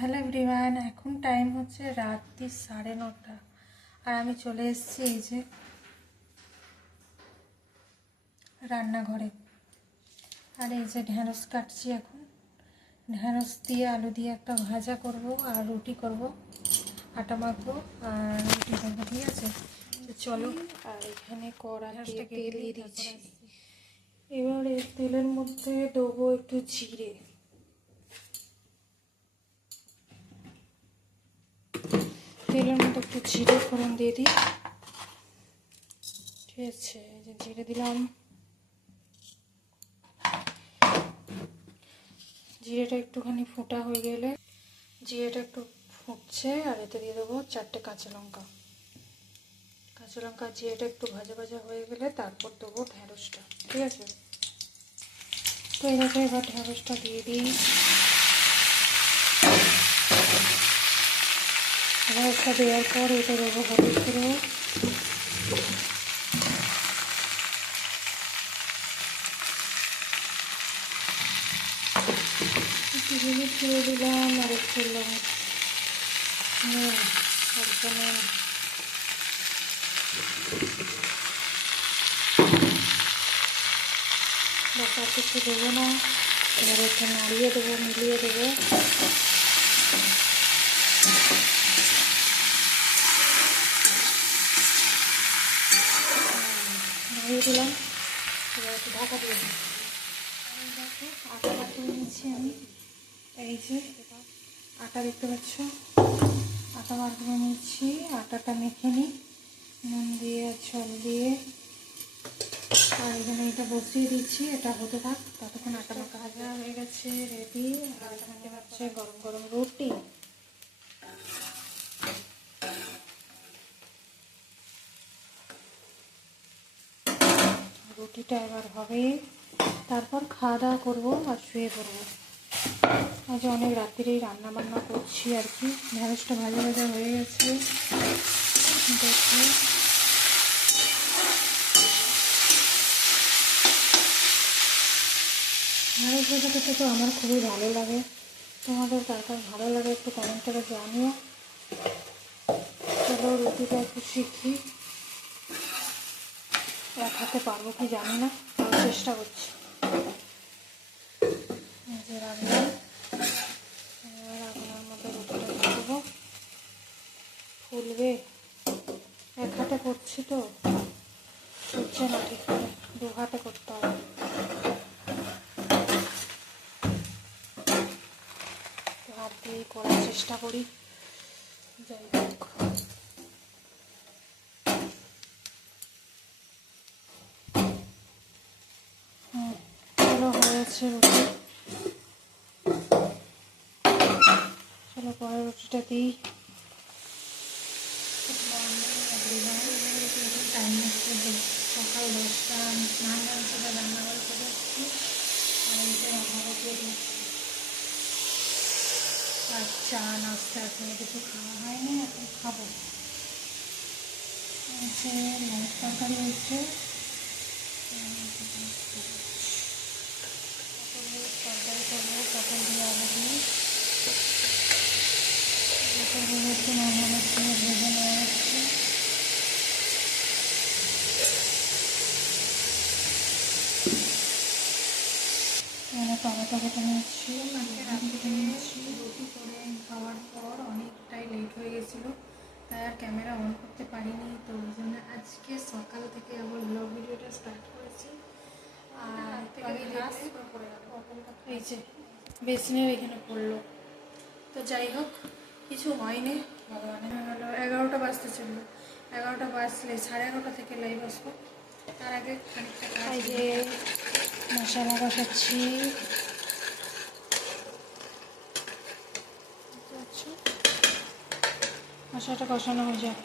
Hello everyone, এখন time হচ্ছে রাত্রি 9:30 আর আমি চলে এসেছি এই যে রান্নাঘরে। আর এই যে ঢ্যাঁড়স কাটছি। এখন ঢ্যাঁড়স দিয়ে আলু দিয়ে একটা ভাজা করব আর রুটি করব, আটা মাখবো আর রুটি করবো, ঠিক আছে? চলো। আর এখানে কড়াইতে তেল দিয়ে দিচ্ছি। এবার এই তেলের মধ্যে দেবো একটু জিরে, তেলের মধ্যে একটু জিরে ফোড়ন দিয়ে দিই, ঠিক আছে? এই যে জিরে দিলাম, জিরেটা একটুখানি ফোটা হয়ে গেলে, জিরেটা একটু ফুটছে আর এতে দিয়ে দেবো 4টে কাঁচা লঙ্কা। কাঁচা লঙ্কা জিরেটা একটু ভাজা ভাজা হয়ে গেলে তারপর দেবো ঢ্যাঁড়সটা, ঠিক আছে? তো এইভাবে এবার ঢ্যাঁড়সটা দিয়ে দিই। ঢ্যাঁড়সটা দেওয়ার পর এটা দেবো হলুদ গুঁড়ো, একটু হলুদ গুঁড়ো দিলাম আর একটু নুন, অল্প নুন, বাস আর কিছু দেবো না। এবার একটু নাড়িয়ে দেবো, মিলিয়ে দেবো। নাড়িয়ে দিলাম, এবার একটু ঢাকা দিয়ে দিই। দেখো আটা মাখিয়ে নিচ্ছি আমি। এই যে আটা দেখতে পাচ্ছ, আটা মাখিয়ে নিচ্ছি। আটাটা মেখে নিই নুন দিয়ে জল দিয়ে। আর এখানে এটা বসিয়ে দিচ্ছি, এটা হতে থাক, ততক্ষণ আটা মাখা ভাজা হয়ে গেছে, রেডি। আর এখানে হচ্ছে গরম গরম রুটি। রুটিটা এবার হবে, তারপর খাওয়া দাওয়া করবো আর শুয়ে পড়বো। আজ অনেক রাত্রিরেই রান্না বান্না করছি আর কি। ঢ্যাঁড়সটা ভাজা ভাজা হয়ে গেছে, দেখো। ঢ্যাঁড়স ভাজা খেতে তো আমার খুবই ভালো লাগে। তোমাদের কার কার ভালো লাগে একটু কমেন্ট করে জানিও। চলো রুটিটা একটু শিখি, দেখাতে পারবো কি জানি না, তাও চেষ্টা করছি। যে রান্নার এবার আগুনের মধ্যে রুটিটা দিয়ে দেবো, ফুলবে। এক হাতে করছি তো হচ্ছে না ঠিক করে, 2 হাতে করতে হবে। হাত দিয়েই করার চেষ্টা করি, যাই হোক। চলো হয়েছে রুটি, চলো পরের রুটিটা দিই। টাইম হচ্ছে সকাল 10টা, আমি স্নান দান করে রান্নাঘরে চলে এসেছি। আর এই যে রান্নাঘরে দিচ্ছি আর চা নাস্তা এখনো কিছু খাওয়া হয়নি, এখন খাবো। হচ্ছে মাছ তরকারি হয়েছে, পটলের তরকারি করবো, পটল দিয়ে আলু দিয়ে। পটলগুলো একটু নরম হচ্ছে, ভেজে নেওয়া হচ্ছে। এখানে টমেটো কেটে নিয়েছি, কেটে নিয়েছি। রুটি করে খাওয়ার পর অনেকটাই লেট হয়ে গেছিলো, তাই আর ক্যামেরা অন করতে পারিনি। তো ওই জন্য আজকে সকাল থেকে আবার ব্লগ ভিডিওটা স্টার্ট করেছি। আর এই যে বেসিনের এখানে পড়লো। তো যাই হোক, কিছু হয়নি, ভগবানের হলো। 11টা বাজতে চললো, 11টা বাজলে 11:30 থেকে লাইভ আসবো। তার আগে খানিকটা কাজ, যে মশলা কষাচ্ছি। মশলাটা কষানো হয়ে যায়।